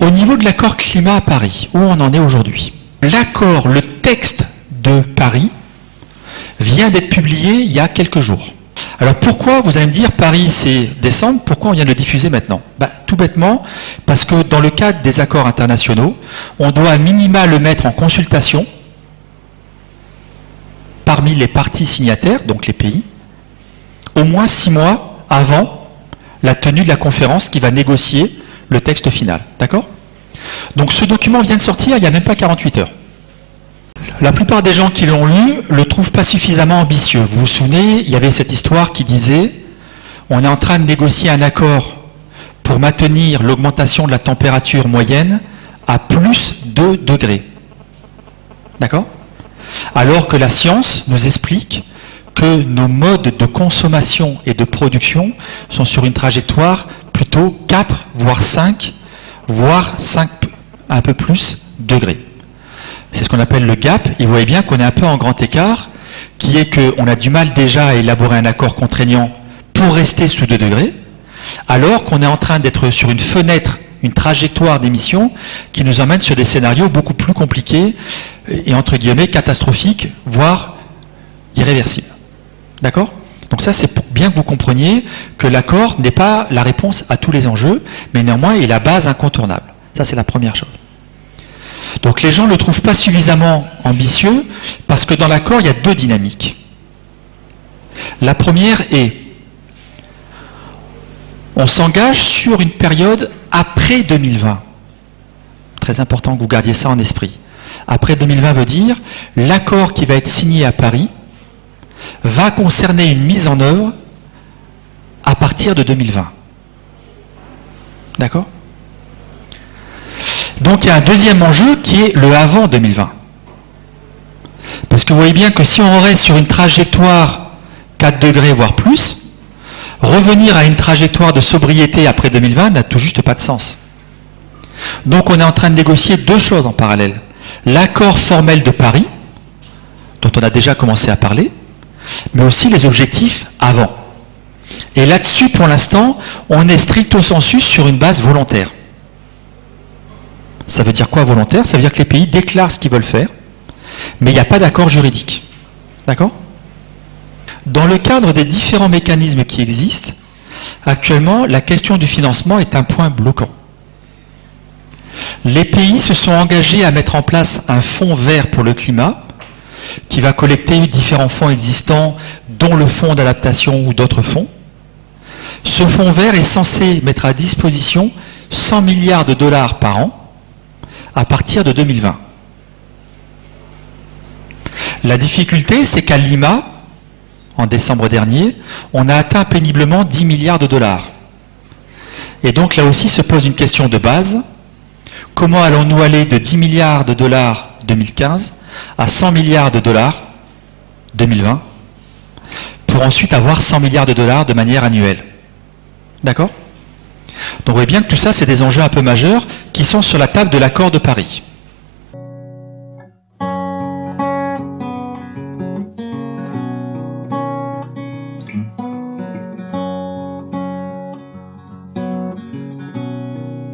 Au niveau de l'accord climat à Paris, où on en est aujourd'hui? L'accord, le texte de Paris, vient d'être publié il y a quelques jours. Alors pourquoi, vous allez me dire, Paris c'est décembre, pourquoi on vient de le diffuser maintenant? Tout bêtement, parce que dans le cadre des accords internationaux, on doit à minima le mettre en consultation parmi les parties signataires, donc les pays, au moins 6 mois avant la tenue de la conférence qui va négocier le texte final. D'accord? Donc ce document vient de sortir il n'y a même pas 48 heures. La plupart des gens qui l'ont lu ne le trouvent pas suffisamment ambitieux. Vous vous souvenez, il y avait cette histoire qui disait on est en train de négocier un accord pour maintenir l'augmentation de la température moyenne à plus 2 degrés. D'accord? Alors que la science nous explique que nos modes de consommation et de production sont sur une trajectoire plutôt 4, voire 5, voire 5, un peu plus degrés. C'est ce qu'on appelle le gap, et vous voyez bien qu'on est un peu en grand écart, qui est qu'on a du mal déjà à élaborer un accord contraignant pour rester sous 2 degrés, alors qu'on est en train d'être sur une fenêtre, une trajectoire d'émission qui nous emmène sur des scénarios beaucoup plus compliqués et entre guillemets catastrophiques, voire irréversibles. D'accord? Donc ça, c'est pour bien que vous compreniez que l'accord n'est pas la réponse à tous les enjeux, mais néanmoins est la base incontournable. Ça, c'est la première chose. Donc les gens ne le trouvent pas suffisamment ambitieux parce que dans l'accord, il y a 2 dynamiques. La première est, on s'engage sur une période après 2020. Très important que vous gardiez ça en esprit. Après 2020 veut dire, l'accord qui va être signé à Paris va concerner une mise en œuvre à partir de 2020. D'accord? Donc il y a un deuxième enjeu qui est le avant 2020. Parce que vous voyez bien que si on reste sur une trajectoire 4 degrés voire plus, revenir à une trajectoire de sobriété après 2020 n'a tout juste pas de sens. Donc on est en train de négocier 2 choses en parallèle. L'accord formel de Paris, dont on a déjà commencé à parler, mais aussi les objectifs avant. Et là-dessus, pour l'instant, on est stricto sensu sur une base volontaire. Ça veut dire quoi volontaire? Ça veut dire que les pays déclarent ce qu'ils veulent faire, mais il n'y a pas d'accord juridique. D'accord? Dans le cadre des différents mécanismes qui existent, actuellement, la question du financement est un point bloquant. Les pays se sont engagés à mettre en place un fonds vert pour le climat, qui va collecter différents fonds existants, dont le fonds d'adaptation ou d'autres fonds. Ce fonds vert est censé mettre à disposition 100 milliards de dollars par an à partir de 2020. La difficulté, c'est qu'à Lima, en décembre dernier, on a atteint péniblement 10 milliards de dollars. Et donc là aussi se pose une question de base. Comment allons-nous aller de 10 milliards de dollars 2015 à 100 milliards de dollars 2020 pour ensuite avoir 100 milliards de dollars de manière annuelle? D'accord? Donc vous voyez bien que tout ça, c'est des enjeux un peu majeurs qui sont sur la table de l'accord de Paris.